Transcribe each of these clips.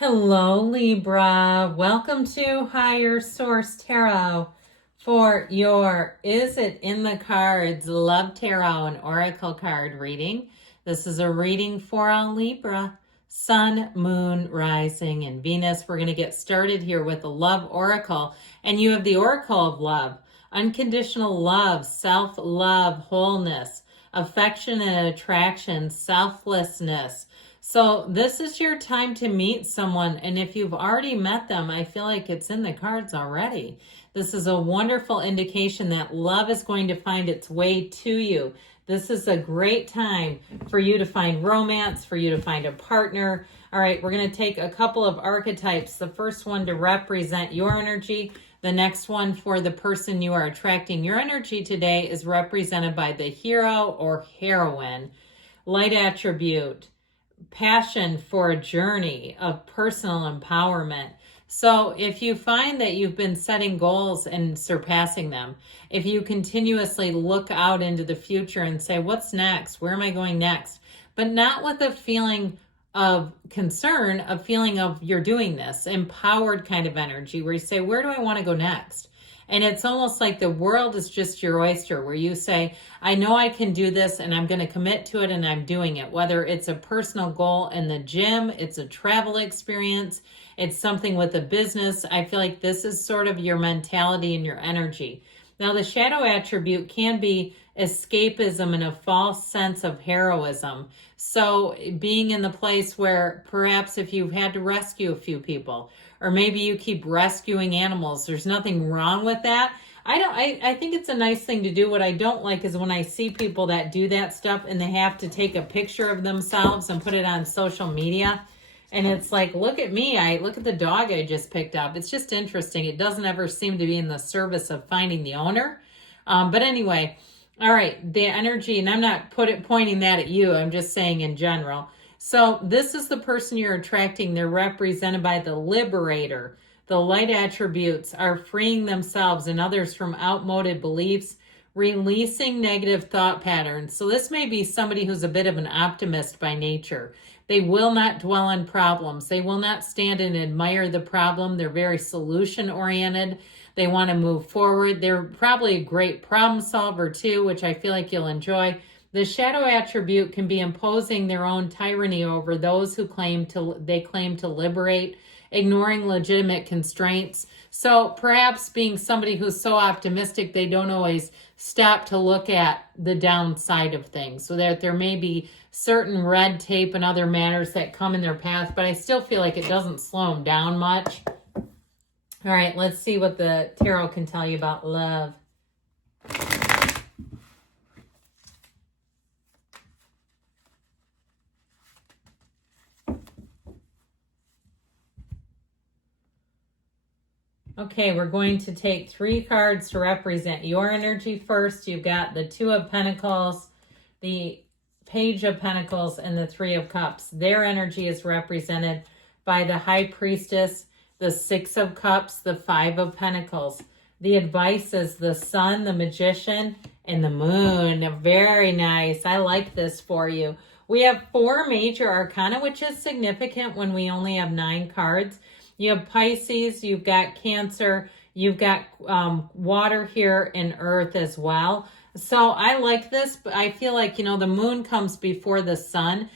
Hello, Libra. Welcome to Higher Source Tarot for your Is It in the Cards Love Tarot and Oracle card reading. This is a reading for all Libra, Sun, Moon, Rising, and Venus. We're going to get started here with the Love Oracle, and you have the Oracle of Love, unconditional love, self-love, wholeness, affection and attraction, selflessness. So this is your time to meet someone, and if you've already met them, I feel like it's in the cards already. This is a wonderful indication that love is going to find its way to you. This is a great time for you to find romance, for you to find a partner. All right, we're going to take a couple of archetypes. The first one to represent your energy. The next one for the person you are attracting. Your energy today is represented by the hero or heroine, light attribute, passion for a journey of personal empowerment. So if you find that you've been setting goals and surpassing them, if you continuously look out into the future and say, what's next? Where am I going next? But not with a feeling of concern, a feeling of you're doing this, empowered kind of energy where you say, where do I want to go next? And it's almost like the world is just your oyster, where you say, I know I can do this and I'm going to commit to it and I'm doing it. Whether it's a personal goal in the gym, it's a travel experience, it's something with a business. I feel like this is sort of your mentality and your energy. Now, the shadow attribute can be escapism and a false sense of heroism. So being in the place where perhaps if you've had to rescue a few people, or maybe you keep rescuing animals, there's nothing wrong with that. I think it's a nice thing to do. What I don't like is when I see people that do that stuff and they have to take a picture of themselves and put it on social media. And it's like, look at me. Look at the dog I just picked up. It's just interesting. It doesn't ever seem to be in the service of finding the owner. But anyway, all right, the energy, and I'm not pointing that at you. I'm just saying in general. So this is the person you're attracting. They're represented by the liberator. The light attributes are freeing themselves and others from outmoded beliefs, releasing negative thought patterns. So this may be somebody who's a bit of an optimist by nature. They will not dwell on problems. They will not stand and admire the problem. They're very solution oriented. They want to move forward. They're probably a great problem solver too, which I feel like you'll enjoy. The shadow attribute can be imposing their own tyranny over those who claim to liberate, ignoring legitimate constraints. So perhaps being somebody who's so optimistic, they don't always stop to look at the downside of things. So that there may be certain red tape and other matters that come in their path, but I still feel like it doesn't slow them down much. All right, let's see what the tarot can tell you about love. Okay, we're going to take 3 cards to represent your energy first. You've got the 2 of Pentacles, the Page of Pentacles, and the 3 of Cups. Their energy is represented by the High Priestess, the 6 of Cups, the 5 of Pentacles. The advice is the Sun, the Magician, and the Moon. Very nice. I like this for you. We have 4 major arcana, which is significant when we only have 9 cards. You have Pisces, you've got Cancer, you've got water here and earth as well. So I like this, but I feel like, the moon comes before the sun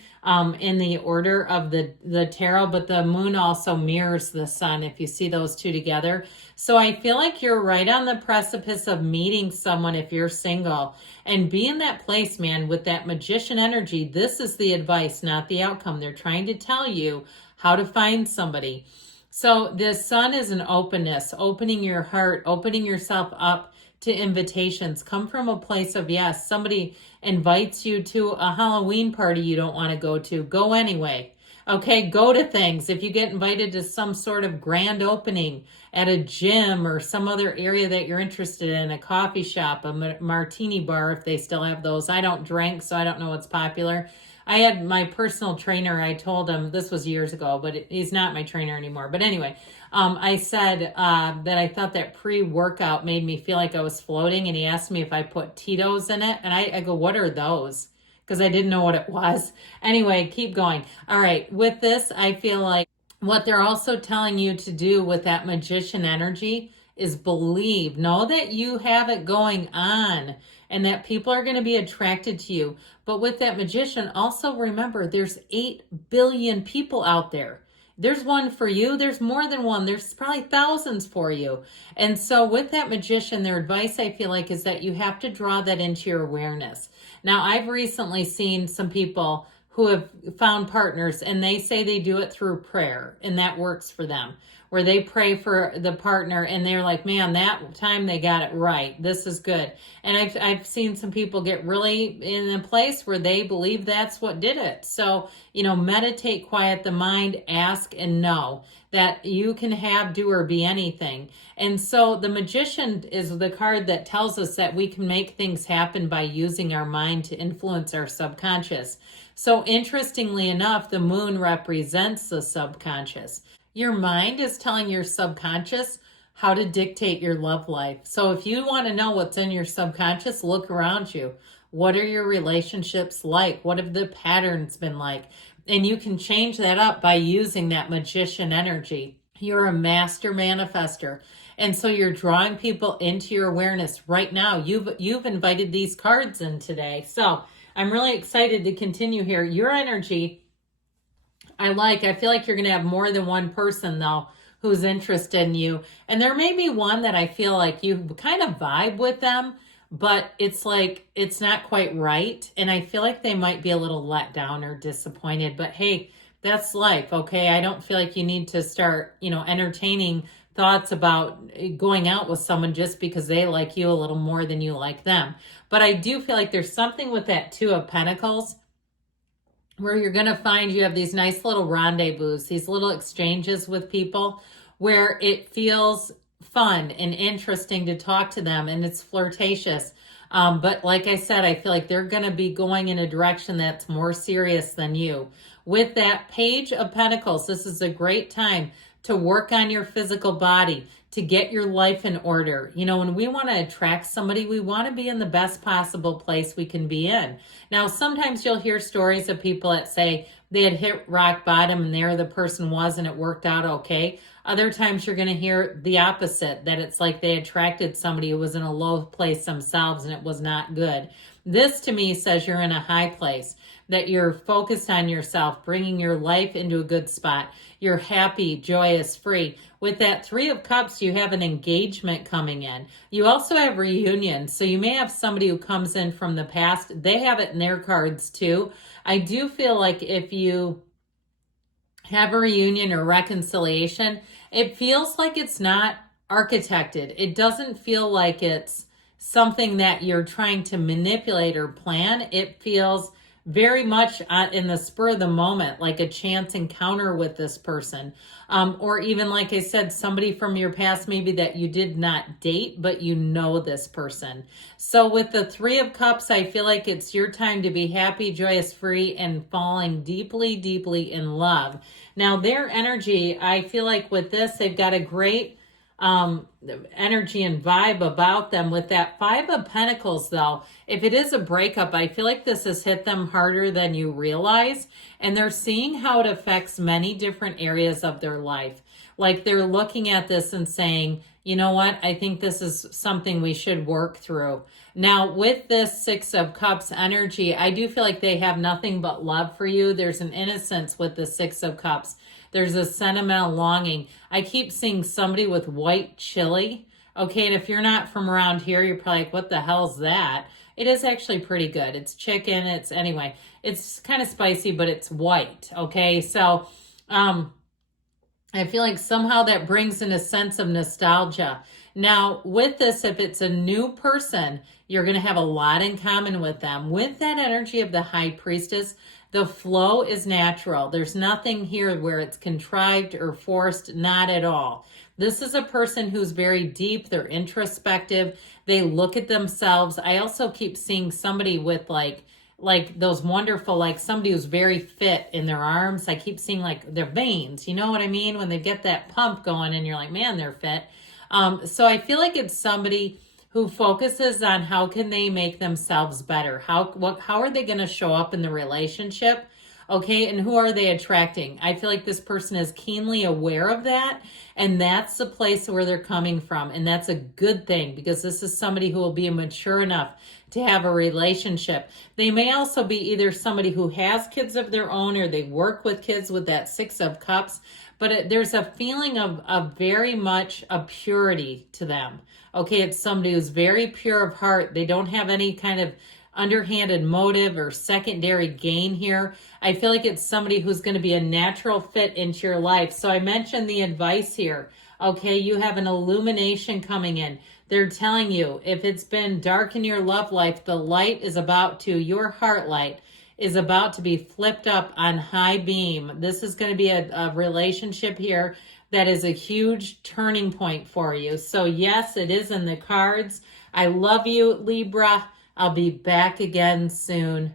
in the order of the tarot, but the moon also mirrors the sun if you see those two together. So I feel like you're right on the precipice of meeting someone if you're single. And be in that place, man, with that magician energy. This is the advice, not the outcome. They're trying to tell you how to find somebody. So the sun is an openness, opening your heart, opening yourself up to invitations. Come from a place of, yes, somebody invites you to a Halloween party you don't want to go to. Go anyway. Okay, go to things. If you get invited to some sort of grand opening at a gym or some other area that you're interested in, a coffee shop, a martini bar, if they still have those. I don't drink, so I don't know what's popular. I had my personal trainer, I told him, this was years ago, but he's not my trainer anymore. But anyway, I said that I thought that pre-workout made me feel like I was floating, and he asked me if I put Tito's in it. And I go, what are those? Because I didn't know what it was. Anyway, keep going. All right, with this, I feel like what they're also telling you to do with that magician energy is believe. Know that you have it going on and that people are going to be attracted to you. But with that magician, also remember there's 8 billion people out there. There's one for you. There's more than one. There's probably thousands for you. And so with that magician, their advice I feel like is that you have to draw that into your awareness. Now, I've recently seen some people who have found partners and they say they do it through prayer and that works for them, where they pray for the partner and they're like, man, that time they got it right. This is good. And I've seen some people get really in a place where they believe that's what did it. So, meditate, quiet the mind, ask and know that you can have, do, or be anything. And so the magician is the card that tells us that we can make things happen by using our mind to influence our subconscious. So interestingly enough, the moon represents the subconscious. Your mind is telling your subconscious how to dictate your love life. So if you want to know what's in your subconscious, look around you. What are your relationships like? What have the patterns been like? And you can change that up by using that magician energy. You're a master manifester. And so you're drawing people into your awareness right now. You've invited these cards in today. So I'm really excited to continue here. Your energy, I feel like you're going to have more than one person though who's interested in you. And there may be one that I feel like you kind of vibe with them, but it's like, it's not quite right. And I feel like they might be a little let down or disappointed, but hey, that's life. Okay. I don't feel like you need to start, entertaining thoughts about going out with someone just because they like you a little more than you like them. But I do feel like there's something with that Two of Pentacles where you're going to find you have these nice little rendezvous, these little exchanges with people where it feels fun and interesting to talk to them and it's flirtatious. But like I said, I feel like they're going to be going in a direction that's more serious than you. With that Page of Pentacles, this is a great time to work on your physical body, to get your life in order. When we want to attract somebody, we want to be in the best possible place we can be in. Now, sometimes you'll hear stories of people that say they had hit rock bottom and there the person was and it worked out okay. Other times you're going to hear the opposite, that it's like they attracted somebody who was in a low place themselves and it was not good. This to me says you're in a high place, that you're focused on yourself, bringing your life into a good spot. You're happy, joyous, free. With that Three of Cups, you have an engagement coming in. You also have reunions. So you may have somebody who comes in from the past. They have it in their cards too. I do feel like if you have a reunion or reconciliation, it feels like it's not architected. It doesn't feel like it's something that you're trying to manipulate or plan. It feels very much in the spur of the moment, like a chance encounter with this person. Or even, like I said, somebody from your past maybe that you did not date, but you know this person. So with the Three of Cups, I feel like it's your time to be happy, joyous, free, and falling deeply, deeply in love. Now, their energy, I feel like with this, they've got a great energy and vibe about them. With that Five of Pentacles though, if it is a breakup, I feel like this has hit them harder than you realize, and they're seeing how it affects many different areas of their life. Like they're looking at this and saying, you know what, I think this is something we should work through. Now with this Six of Cups energy, I do feel like they have nothing but love for you. There's an innocence with the Six of Cups. There's a sentimental longing. I keep seeing somebody with white chili. Okay, and if you're not from around here, you're probably like, what the hell's that? It is actually pretty good. It's chicken. Anyway, it's kind of spicy, but it's white. Okay, so I feel like somehow that brings in a sense of nostalgia. Now, with this, if it's a new person, you're going to have a lot in common with them. With that energy of the High Priestess, the flow is natural. There's nothing here where it's contrived or forced, not at all. This is a person who's very deep. They're introspective. They look at themselves. I also keep seeing somebody with like those wonderful, like somebody who's very fit in their arms. I keep seeing like their veins, you know what I mean? When they get that pump going and you're like, man, they're fit. So I feel like it's somebody who focuses on how can they make themselves better? How are they going to show up in the relationship? Okay, and who are they attracting? I feel like this person is keenly aware of that, and that's the place where they're coming from. And that's a good thing, because this is somebody who will be mature enough to have a relationship. They may also be either somebody who has kids of their own, or they work with kids with that Six of Cups, but there's a feeling of very much a purity to them. Okay, it's somebody who's very pure of heart. They don't have any kind of underhanded motive or secondary gain here. I feel like it's somebody who's going to be a natural fit into your life. So I mentioned the advice here. Okay, you have an illumination coming in. They're telling you, if it's been dark in your love life, the light is about to, your heart light is about to be flipped up on high beam. This is going to be a relationship here that is a huge turning point for you. So yes, it is in the cards. I love you, Libra. I'll be back again soon.